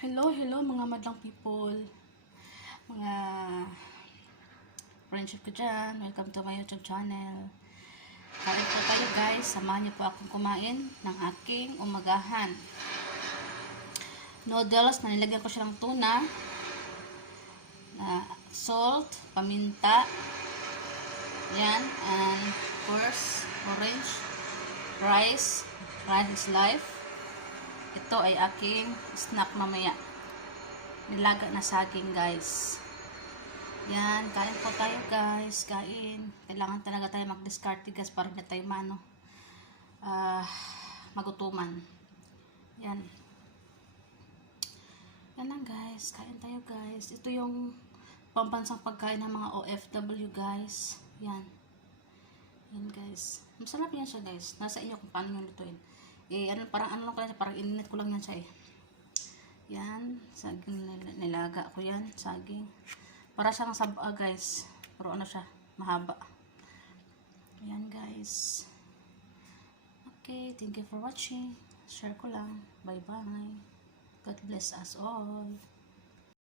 Hello mga madlang people, mga friendship ko dyan. Welcome to my YouTube channel. Kain po tayo guys, samahan niyo po akong kumain ng aking umagahan. Noodles na nilagyan ko siya ng tuna, salt, paminta, yan, and of course, orange, rice, Rad's Life. Ito ay aking snack mamaya. Nilaga na saging guys. Yan, kain po tayo guys. Kain. Kailangan talaga tayo mag-discard guys para hindi tayo magutuman. Yan. Yan lang guys. Kain tayo guys. Ito yung pambansang pagkain ng mga OFW guys. Yan. Yan guys. Masarap yan siya guys. Nasa inyo kung paano nyo lutuin. Parang ano lang pala, parang ininit ko lang yan siya Yan, saging nilaga ko yan, saging. Para siyang saba guys. Pero ano siya, mahaba. Yan guys. Okay, thank you for watching. Share ko lang. Bye bye. God bless us all.